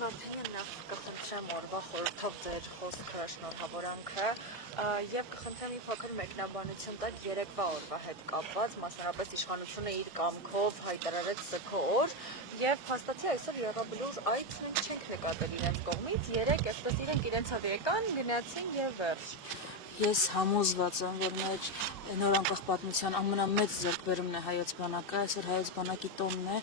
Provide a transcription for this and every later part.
Վարդանյան նախ կխնդրեմ օրվա խորհրդով ձեր խոսքը շնորհավորանքը եւ կխնդրեմ մի փոքր մեկնաբանություն տալ երեկվա օրվա հետ կապված, մասնավորապես իշխանությունը իր կամքով հայտարարեց ՍՔ օր եւ փաստացի այսօր եղաբլուր այդ չենք նկատել իրենց կողմից, երեք այսպես իրենք իրենցով եկան, գնացին եւ վերջ։ Ես համոզված եմ, որ մեր նոր անկախ պատմության ամենամեծ ձեռքբերումն է հայոց բանակը, այսօր հայոց բանակի տոնն է,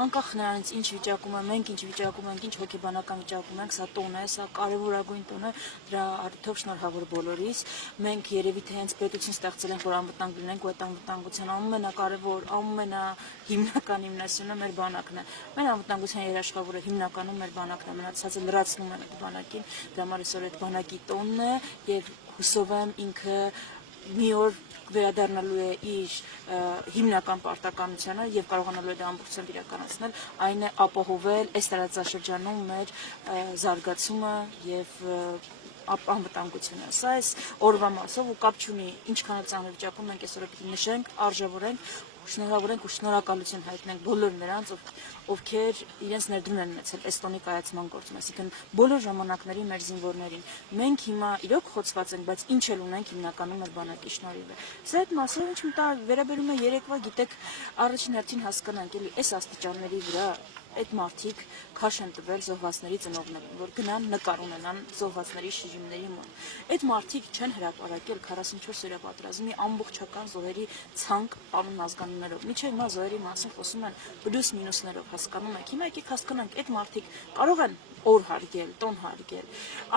անկախ նրանից ինչ վիճակում է, մենք ինչ վիճակում ենք, ինչ հոգեբանական վիճակում ենք, սա տոն է, սա կարևորագույն տոն է, դրա առիթով շնորհավոր բոլորիս։ Մենք երևի թե հենց պետություն ստեղծել ենք, որ անվտանգ լինենք, ու այդ անվտանգության ամենակարևոր, ամենահիմնական հիմնասյունը մեր բանակն է։ Մեր անվտանգության երաշխավորը հիմնականում մեր բանակն է, մնացածը լրացնում են այդ բանակին, դրա համար այսօր այդ բանակի տոնն է եւ հուսով եմ ինքը մի օր վերադառնալու է իր հիմնական պարտականությանը եւ կարողանալու է դա ամբողջությամբ իրականացնել, այն է ապահովել այս տարածաշրջանում մեր զարգացումը եւ անվտանգությունը։ Սա այս օրվա մասով ու կապ չունի ինչքան էլ ծանր վիճակում մենք այսօր պիտի նշենք, արժևորենք, շնորհավորենք ու շնորհակալություն հայտնենք բոլոր նրանց, ովքեր իրենց ներդրում են ունեցել այս տոնի կայացման գործում, այսինքն բոլոր ժամանակների մեր զինվորներին։ Մենք հիմա իրոք խոցված ենք, բայց ինչ էլ ունենք հիմնականում մեր բանակի շնորհիվ է։ Սա այդ մասով ինչ մտա վերաբերում է երեկվա, գիտեք, առաջին հերթին հասկանանք էլի այս աստիճանների վրա այդ մարդիկ քաշ են տվել զոհվածների ծնողներին, որ գնան նկար ունենան զոհվածների շիրիմների մոտ։ Այդ մարդիկ չեն հրապարակել 44 օրյա պատերազմի ամբողջական զոհերի ցանկ անուն ազգանուններով։ Միջև հիմա զոհերի մասին խոսում են պլյուս մինուսներով, հասկանում եք։ Հիմա եկեք հասկանանք, այդ մարդիկ կարող են օր հարգել, տոն հարգել։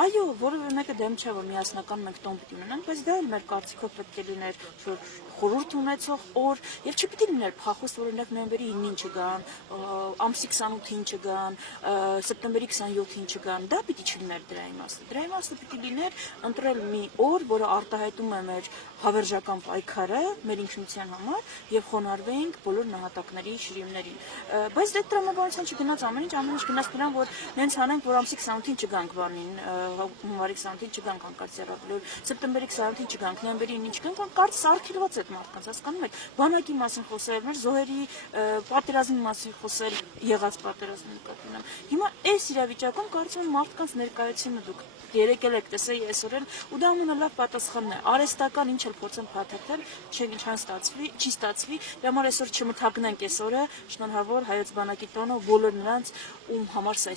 Այո, որևէ մեկը դեմ չէ, որ միասնական մենք տոն պիտի ունենանք, բայց դա էլ մեր կարծիքով պետք է լիներ խորհուրդ ունեցող օր եւ չպիտի լիներ փախուստ, որ օրինակ նոյեմբերի 9-ին չգան, ամսի 28-ին չգան, սեպտեմբերի 27-ին չգան, դա պիտի չլիներ դրա իմաստը։ Դրա իմաստը պիտի լիներ ընտրել մի օր, որը արտահայտում է մեր հավերժական պայքարը մեր ինքնության համար եւ խոնարհվեինք բոլոր նահատակների շիրիմներին։ Բայց դե տրամաբանության չգնաց ամեն ինչ գնաց նրան, որ նենց անենք, որ ամսի 28-ին չգանք բանին, հունվարի 28-ին չգանք անկարծ եղաբլուր, սեպտեմբերի 20-ին չգանք, նոյեմբերի 9-ին չգանք, անկարծ սարքելված այդ մարդկանց, հասկանում եք, բանակի մասին խոսել, մեր զոհերի պատերազմի մասին խոսել, եղած պատերազմի նկատի ունեմ։ Հիմա այս իրավիճակում կարծում եմ մարդկանց ներկայությունը դուք երեկել եք տեսել այսօր էլ ու դա ամենալավ պատասխանն է։ Արհեստական ինչ էլ փորձեն փաթեթել, չի ստացվի, դրա համար այսօր չմթագնենք այս օրը, շնորհավոր հայոց բանակի տոնը բոլոր նրանց, ում համար սա